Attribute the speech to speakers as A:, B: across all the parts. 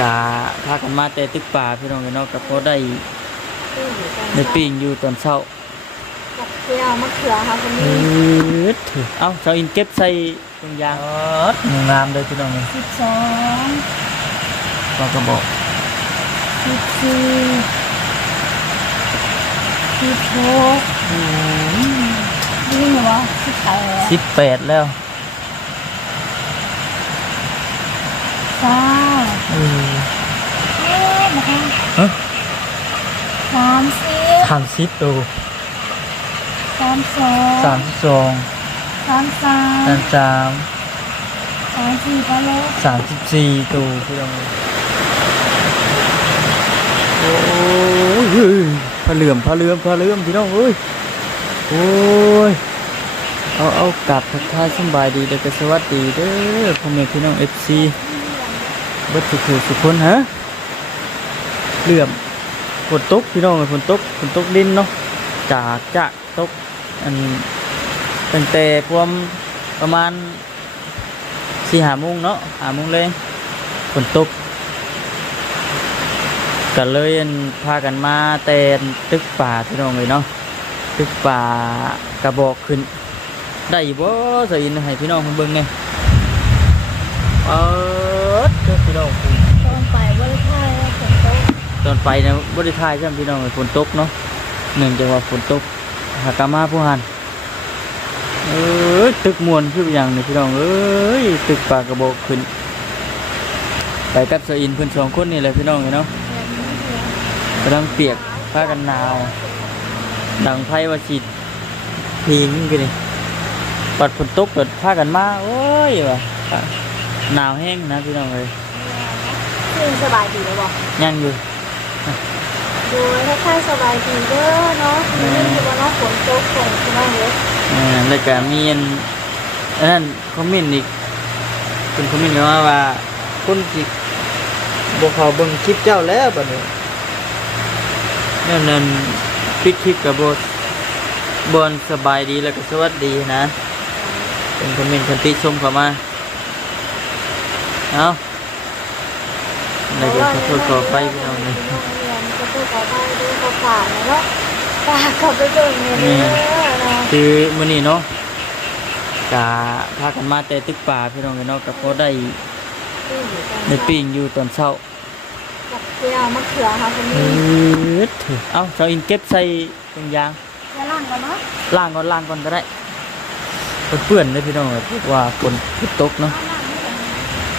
A: กะพากันมาแต่ตึกป่าพี่น้องกันเนาะก็พอได้ได้ปิ้งอยู่ตอนเช้า
B: กับเจียวมะเขือค่ะคุณ
A: เอ
B: นี่
A: อถือเอ้าเจ้าอินเก็บใส่ตรงยางงามเลยพี่น้องเลย
B: สิบสอง
A: ก็กระบอก
B: สิบสี่สิบหกนี่เหรอวะสิบแปด
A: สิบแปดแล้ว
B: เก้า
A: เออ
B: เอ๊ะนะคะ
A: ฮะ
B: สาม สิบ
A: สามสิบตัว
B: สามสอง
A: สามสิบสอง
B: สามสาม
A: สามสาม
B: สามสี่ก็ลบ
A: สามสิบสี่ตัวพี่น้องเลยโอ้ยเฮ้ยพระเหลื่อมพระเหลื่อมพระเหลื่อมพี่น้องเอ้ยโอ้ยเอาเอากลับทักทายสำบายดีเด็กสวัสดีเด้อพ่อแม่พี่น้องเอฟซีเบัดสุขสุขคนฮะเหลื่อม ฝนตกพี่น้องเอ้ยฝนตกฝนตกดินเนาะจากจะตกอันตั้งแต่พวมประมาณสี่หาโมงเนาะหาโมงเลยฝนตกก็เลยพากันมาแต่ตึกป่าพี่น้องเลยเนาะตึกป่ากระบอกขึ้น ได้อยู่บ่สอินให้พี่น้องเพิ่นเบิ่งไงเออพี่น้อง
B: ตอนไปบริษัทแล้วฝนตก
A: ต อนไปนะบ่ได้ถ่ายใช่พี่น้องฝนตกเนาะเนื่องจากว่าฝนตกหากามาผู้หันเอ้ยตึกมวนคืออย่างนี้พี่น้องเอ้ยตึกป่ากระบอกขึ้นไปกับสอินเพิ่นสองคนนี่แหละพี่น้องเนาะกำลังเปียกผ้ากันหนาว ดังไพ่ว่าฉีดพิงกันนี่ปัดฝนตกเกิดผ้ากันมาโอ้ยว่ะหนาวแห้งนะพี่น้องเลย
B: ซึ่งสบายดีแล้วบอก
A: ยังอยู่
B: ดูถ้าใครสบายดีเด้อเนาะมีเรื่องที่ว่าน้องฝนตกฝนใช่ไหมเว้ย
A: เออแล้วก็มีอันอันนั้นคอมเมนต์อีกเป็นคอมเมนต์กันมาว่าคนจิบอกเขาเบิ่งคลิปเจ้าแล้วบัดนี้นั่นนั่นปิดคลิปกับบอบอนสบายดีแล้วก็สวัสดีนะ เป็นคอมเมนต์คันติชมเข้ามา เอาอะไรก็ ขอโทษขอไปพี่น้องเลย
B: ขอโทษขอไปด้วยขอฝากเนาะฝากขับไปเบิ่งเนี่ยเด้อเนาะ
A: คือมื้อนี้เนาะกะพากันมาแต่ตึกป่าพี่น้องเลยเนาะก็พอได้ได้ปิ้งอยู่ตอนเช้า
B: กับเจียวมะเขือค่ะคุณ
A: เอ
B: นี่
A: อถือเอ้าเจ้าอินเก็บใส่ตรงยาง
B: จะล่างก่อนเนาะ
A: ล่างก่อนล่างก่อนก็ได้เปื้อนๆเลยพี่น้องเอ้ยเพราะว่าฝนฝนตกเนาะ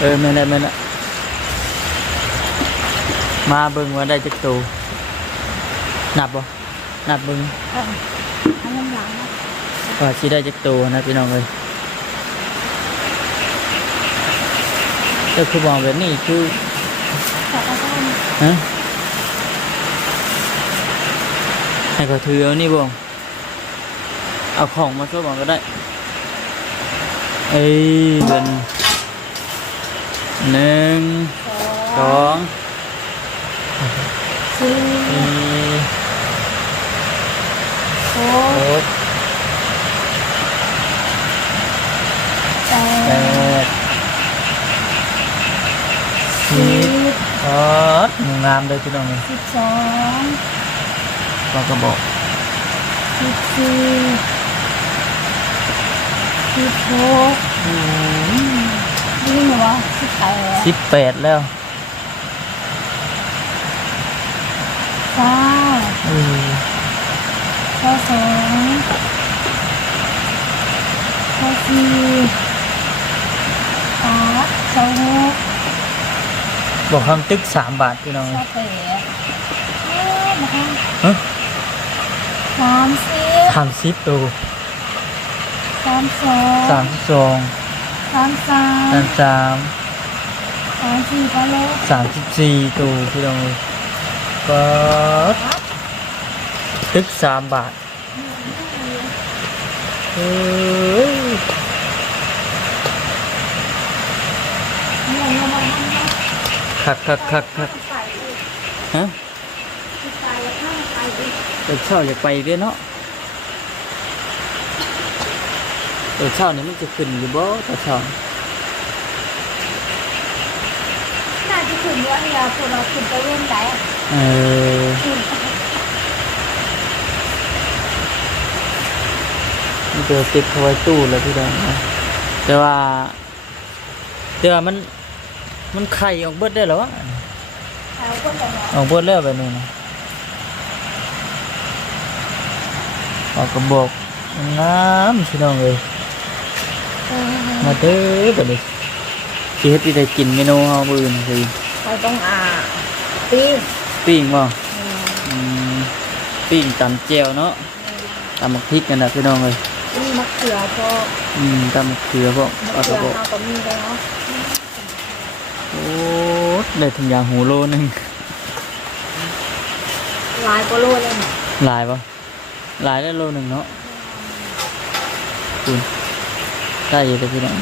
A: เออแม่นแล้วแม่นแล้ว มาเบิ่งว่าได้จักตัวนับบ่นับเบิ่ง
B: เอออันนั้นหลังนะ
A: ว่าสิได้จักตัวนะพี่น้องเอ้ยก็คือมองแบบนี้คือ
B: ขอเอาไป
A: ฮะให้เขาถือเอานี่บ่เอาของมาช่วยบอกก็ได้เอ้ยเป็นหนึ่ง
B: ส
A: ส
B: อง
A: อง
B: สี่
A: สี่
B: ห
A: ห
B: ก
A: ก
B: แป
A: แป
B: ด
A: ด
B: สิ
A: สิบบ อด งามเลยพี่น้องนี่
B: สิบสอง
A: เราก็บอก
B: สิบสี่สิบหกนี่เหรอวะสิบแปด
A: สิบแปดแล้ว
B: เก้า
A: เออ
B: เก้าสองเก้าสี่เก้าสองหก
A: บอกคำตึกสามบาทพี่น้อง
B: เก้าแปดเอ๊ะนะคะ
A: ฮะ
B: สามสิบ
A: สามสิบตัว
B: สามสอง
A: สามสิบสอง
B: สามสาม
A: สามสาม
B: สามสี่ก็ลบ
A: สามสิบสี่ตัวพี่น้องเลยบอดตึกสามบาทเอ้ย
B: นี่เราเอามาทำนะ
A: คักคักคักคัก
B: ใส่ดิ
A: ฮะเด็กเช่าอยากไปเรื่อยเนาะเด็กเช่านี่มันจะขึ้นอยู่บ่ตอนเช่า
B: น่าจะขึ้นว่าอยาพวกเราขึ้นไปเว้นไหน
A: เออ
B: ขึ้น
A: มันเจอติดเขาไว้ตู้แล้วพี่น้องนะแต่ว่าแต่ว่ามัน มันไข่ออกเบิดได้เหรอวะ
B: เอาคนละหน่อย
A: ออกเบิดแล้วแบบนี้นะออกกระบอกงามพี่น้องเลย
B: เออ
A: มาเด้อบัดนี้สิเฮ็ดที่ได้กินเมนูเฮามื้อนี้สิ
B: เราต้องอ่าปิ้ง
A: ปิ้งบ่
B: อืม
A: อืมปิ้งตำแจ่วเนาะตำบักพริกนั่นน่ะพี่น้องเอ้ย
B: นี่มะเขือพอ
A: อืมตำบักเขือพวก
B: มะ
A: เอาก
B: เขื
A: ระ
B: อ
A: บอก
B: เอาก็มีแล้ว
A: โอ้ ได้ถึงอย่างหูโลหนึง
B: ลายก็โลเลยเนี่ย
A: หลายบ่หลายได้โลหนึงเนาะคุณได้อยู่เด้อพี่น้อง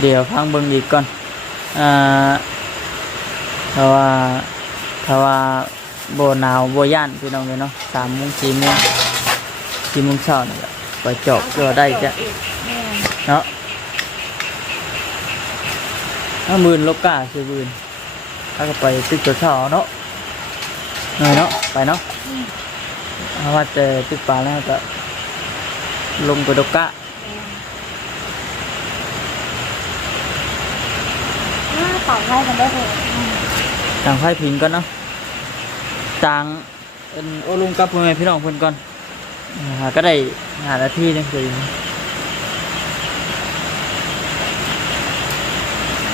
A: เดี๋ยวฟังเบิ่งอีกก่อนอ่าถ้าว่าถ้าว่าบ่หนาวบ่ย่านพี่น้องเลยเนาะ3:00น4:00น4:00นเช้านี่แหละไปจอกก็ได้จ้ะ
B: แม่
A: เนาะ ถ้าหมื่นลบกาคือหมื่นถ้าก็ไปตึกตัวเช่าเนาะเหนื่อยเนาะไปเนาะเพราะว่าแต่ตึกปลาแล้วก็ลงไปดกกะ
B: อ่าต่อให้มันได้เลยอืม
A: ต่างไฟพิงก่อนเนาะต่างเอิ้นโอลุงกับพ่อแม่พี่น้องเพิ่นก่อนอ่าก็ได้หานาทีนึงคือ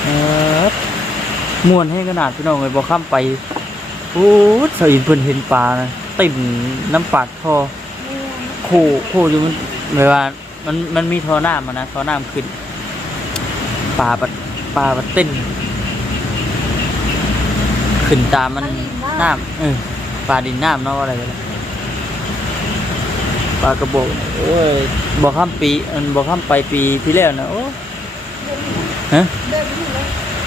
A: เออ ม่วนให้ขนาดพี่น้องเลยบ่ข้ามไปโอ้ยสาวอินเพิ่นเห็นปลานะติ่มน้ำปากคอ
B: นี่
A: โคโคอยู่มันเวลามันมันมีท่อน้ำอะนะท่อน้ำขึ้นปลาปัดปลาปัดเต้น ขึ้นตามมันน้ำเออปลาดินน้ำเนาะว่าอะไรกันปลากระบอกโอ้ยบอกข้ามปีมันบอกข้ามไปปีที่แล้วนะโอ้
B: เดิน
A: ฮะ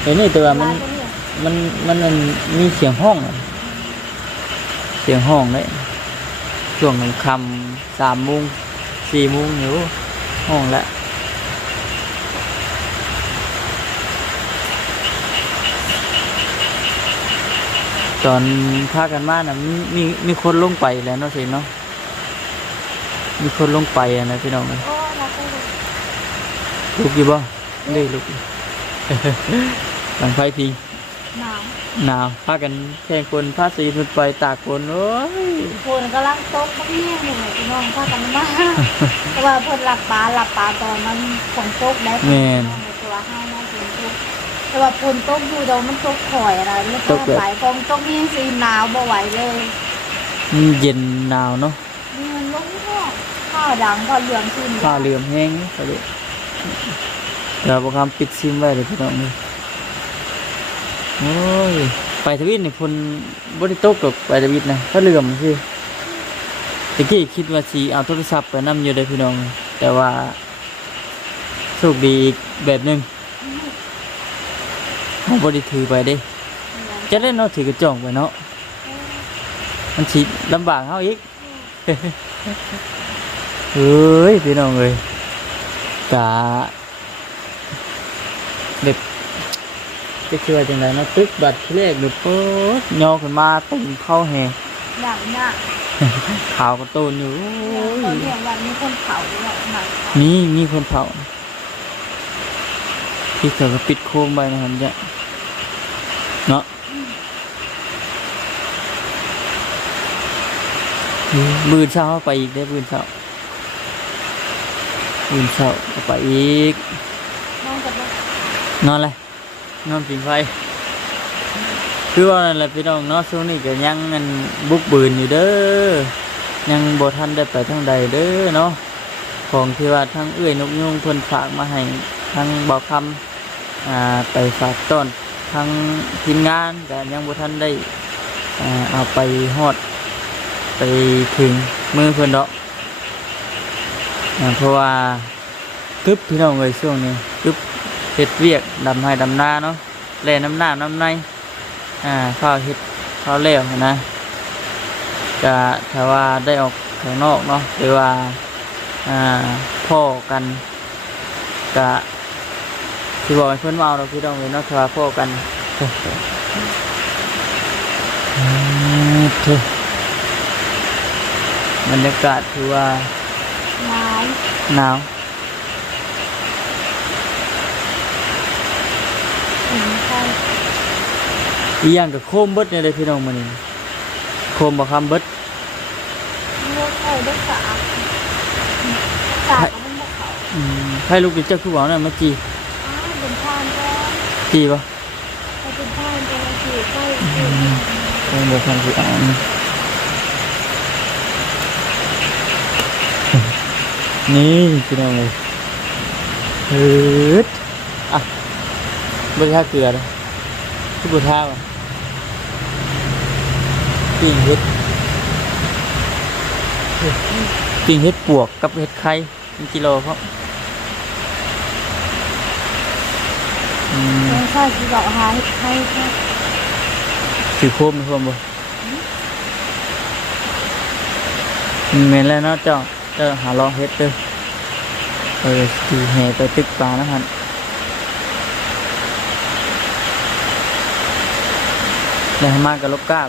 A: เดี๋ยวนี้แต่ว่ามัน
B: ลายก็เนี่ย
A: มันมันมันมีเสียงห้องอะเสียงห้องเลยช่วงคำๆสามโมงสี่โมงอยู่ห้องละตอนพากันมานะมีมีมีคนลงไปแล้วเนาะสิเนาะมีคนลงไปอะนะพี่น้อง
B: โอ้เราก็เลย
A: ลุกอยู่บ่เด้ลุก อยู่หลังไฟพิง
B: หนาว
A: หนาวพากันแข่งคนพาสีเพิ่นไปตากคนโอ้ย
B: คนกำลังตกบักเนี่ยหนูพี่น้องพากันมาเพราะว่าเพิ่นหลับปลาหลับปลาตอนมันฝนตกได้พี่น้องในตัวห้าน้องฝนตกแต่ว่าฝนตกอยู่เดยวมันตกข่อยอะไรไม่ต้องไหวฟองตกนี่สิหนาวบ่ไหวเลย
A: มันเย็นหนาวเนาะ
B: นี่มันลงพ่อข้าวดังข้าวเหลืองขึ้น
A: ผ้าเหลื่อมแห้งเขาเรียกเดี๋ยวบ่คำปิดซิมไว้เลยพี่น้องนี่ โอ้ย ไปทวิตนี่เพิ่นบ่ได้ตกดอกไปทวิตนะผ้าเหลื่อมสิตะกี้คิดว่าสิเอาโทรศัพท์ไปนํอยู่เด้อพี่น้อง แต่ว่าโชคดีอีกแบบหนึงเฮาบ่ได้ถือไปเด้ จะเล่นเนาะถือกระจองไปเนาะ มันฉีดลำบากเขาอีกเฮ้ยพี่น้องเลยกะเด็ก จะเชื่อจังไดเนาะตึกบัตรที่แรกดูปุ๊บย่อขึ้นมาตึงเข้าแหง
B: อย่างเนี้ย
A: ขาวกระตูนอยู่โอ้
B: ตอน
A: ย
B: เนี้ยวันนี้คนเผาเนี่ยหนัก
A: มีมีคนเผาที่เขาก็ปิดโค้งไปนะครับเนี่ยเนาะบืนเช้าไปอีกได้บืนเช้าบืนเช้าก็ไปอีก
B: น้องจะบอก
A: นอนเลย นอนผิงไฟคือว่านั่นแหละพี่น้องเนาะช่วงนี้ก็ยังเงินบุกบืนอยู่เด้อยังบ่ทันได้ไปทางใดเด้อเนาะของที่ว่าทั้งเอื้อยนกยุงเพิ่นฝากมาให้ทั้งบ่คำอ่าไปฝากต้นทั้งทีมงานก็ยังบ่ทันได้อ่าเอาไปฮอดไปถึงมือเพิ่นดอกอ่าเพราะว่ากึบพี่น้องเลยช่วงนี้กึบ เฮ็ดเวียกดำให้ดำนาเนาะแล่น้ำหน้าน้ำในอ่าข้าวเฮ็ดข้าวแล้วหั้นนะก็ถ้าว่าได้ออกข้างนอกเนาะหรือว่าอ่าพ่อกันก็ที่บอกให้เพื่อนมาเอาเราพี่น้องเลยเนาะถ้าว่าพ่อกันอ่าเถอะบรรยากาศถือว่า
B: หนาว
A: หนาว
B: ถึงใช่
A: อีหยังกับโคมเบิดเนี่ยเลยพี่น้องมันนี่โคมบ่คำเบิด
B: เลือกใครได้สะอาดสะอาดก็มันบอกเขา
A: อืมให้ลูกดิเจ้าคือหวานน่ะมาจี
B: อ้าวเป็นทานก็
A: จีปะ
B: ไปเป็นทานก็คือใกล้
A: โคมบ่คำคืออ่านนี่พี่น้องเลยเฮ้ยอะเบิดท่าเกลือเลยทุกบุท่าป่ะ ปิ้งเฮ็ดปิ้งเฮ็ดปวกกับเฮ็ดไข่เป็นกิโลครับอืม
B: ไม่ใช่ที่บอกหาให้ให้
A: ถือโคมไหมโคมบ่เมนแล้วเนาะเจ้าเจ้าหาลองเฮ็ดเด้อเออสีแห่ไปตึกปลานะฮะแล้วให้มากกับลบก้าบ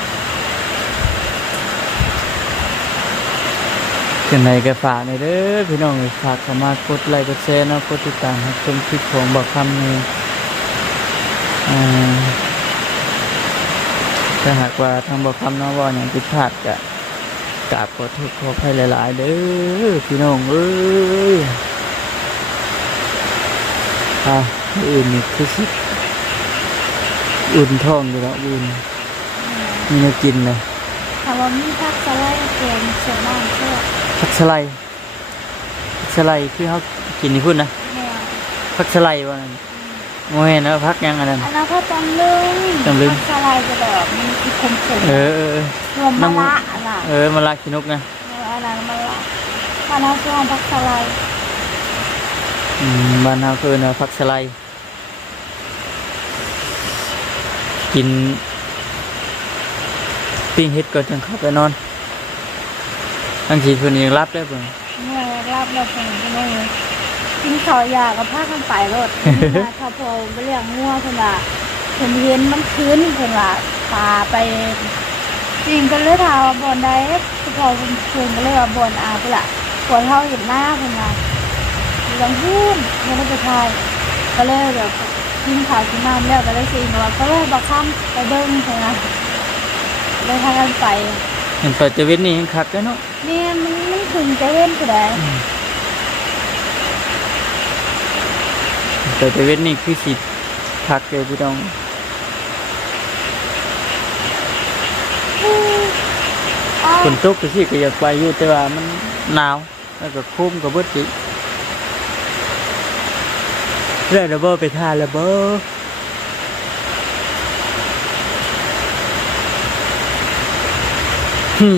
A: จังไหนก็ฝากในเด้อพี่น้องฝากเข้ามากดไลค์กดแชร์นะกดติดตามให้ชมคลิปของบอกคำนึ่ถ้าหากว่าทางบอกคำน้องว่าอย่างผิดพลาดก็กราบขอโทษขออภัยหลาย ๆ เด้อพี่น้องเอ้ยอะอื่นนี่คือสิอุ่นท้องอยู่แล้วอุ่นมีแนวกินเลย
B: ถามว่ามีพักสไลด์เกมเสร็จบ้างเชื่อ
A: ผักสไลด์ผักสไลด์คือเขากินนี่พูดนะ
B: แนว
A: ผักสไลด์ว่านั่นโมเห็นนะพักยังอันนั้น
B: อันนั้นก็ตำลึง
A: ตำลึง
B: พักสไลด์จะแบบมีที่คมเข็ม
A: เออเออเออ
B: รวมมะละอะไร
A: เออมาลากินนกนะ
B: อันนั้นมะละอันนั้นช่วงพักสไลด์
A: อืมบ้านเฮาคือนะผักสไลด์กินปิ้งเฮ็ดก่อนจังเข้าไปนอน ทั้งทีเพิ่นยังรับได้เพิ่น
B: เมื่อรับเราเป็นก็ไม่กินข้าวยากับผ้ากันไปรถนะถ้าพอไปเรียกงัวเพิ่นว่าเพิ่นเห็นมันคืนเพิ่นว่าปลาไปจริงก็เลยถามว่าบ่อนใดพอเพิ่นคืนก็เลยว่าบ่อนอาเพิ่นล่ะปวดเท้าเห็นหน้าเพิ่นว่าอยู่ลำพูนไม่ได้ไปทายก็เลยแบบกินข้าวกินน้ำแล้วก็เลยสิว่าก็เลยบอกคำไปเบิ่งเพิ่นว่าเลยพากันไป
A: เห็นไปเตเวนนี่ยังคักเด้อเนาะ
B: เนี่ยมันมันถึงจะเว้นก็ได้
A: ไปเตเวนนี่คือสิคักเด้อพี่น้อง
B: อ้าว
A: ฝนตกก็สิก็อยากไปอยู่แต่ว่ามันหนาวแล้วก็โคมก็เบิดอีกแล้วระเบ้อไปทานระเบ้อ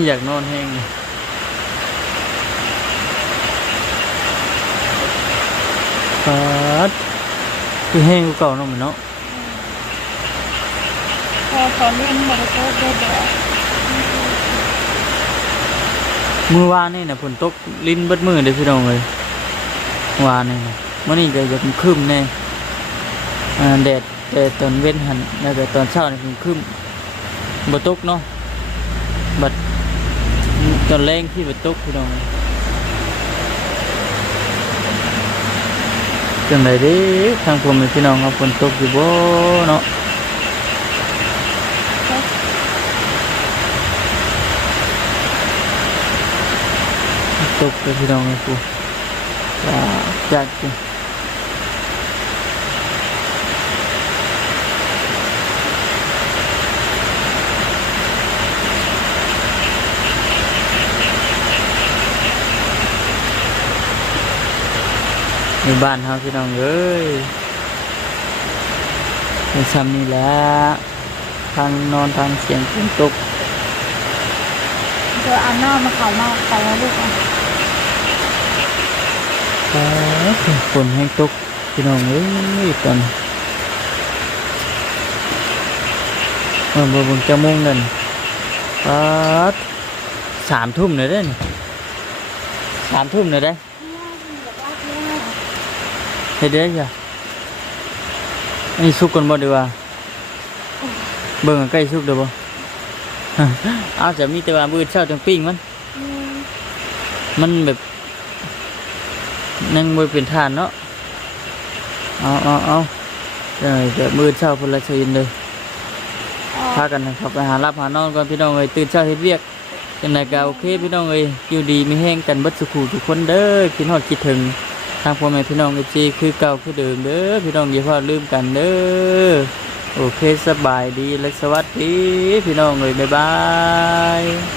A: อยากนอนแห้งเลยปัดคือแห้งกว่าเก่าเนาะมันเนาะ
B: พอตอนเล่นมันก็ได้แบบ
A: มือวานนี่นะฝนตกลิ้นเบิดมือเด้อพี่น้องเลยวานนี่นะมื่อนี้ก็จะเป็นครึ้มแน่อ่าแดดแต่ตอนเว้นหันแล้วแต่ตอนเช้านี่เป็นครึ้มบ่ตกเนาะบัด ตอนแรงที่บ่ตกพี่น้องจังไดเด้ทางผมพี่น้องครับฝนตกอยู่บ่เนาะตกไปพี่น้องเลยกูจ้าจัดจริ งในบ้านเฮาพี่น้องเอ้ยในซ้ำนี่แหละทางนอนทางเสียงฝนตก
B: เธออันนอกมาเขามาเขาลูกอะ
A: ฝนแห้งตกพี่น้องเอ้ยตอนเมื่อบ่เบิ่งจะโมงนั่นปัดสามทุ่มเลยเด้อนี่สามทุ่มเลยได้อ เฮ็ดได้จ้ะอันนี้สุกกันบ่ดีกว่า เบิ่งอันใกล้สุกเด้อบ่เอาจะมีแต่ว่ามื้อเช้าจังปิ้งมันมันแบบนั่งบนเป็นทานเนาะเอาเอาเอาเดี๋ยวเดี๋ยวมือเช้าพลชยินเลยพากันนะครับไปหารับหานอนก่อนพี่น้องเอ้ยตื่นเช้าเฮ็ดเวียกจังไดก็โอเคพี่น้องเอ้ยอยู่ดีมีแห้งกันเบิดสุขูทุกคนเด้อคิดฮอดคิดถึง ทางพ่อแม่พี่น้องเอฟซีคือเก่าคือเดิมเด้อพี่น้องอย่าพลาดลืมกันเด้อโอเคสบายดีและสวัสดี พี่น้องเลยบ๊ายบาย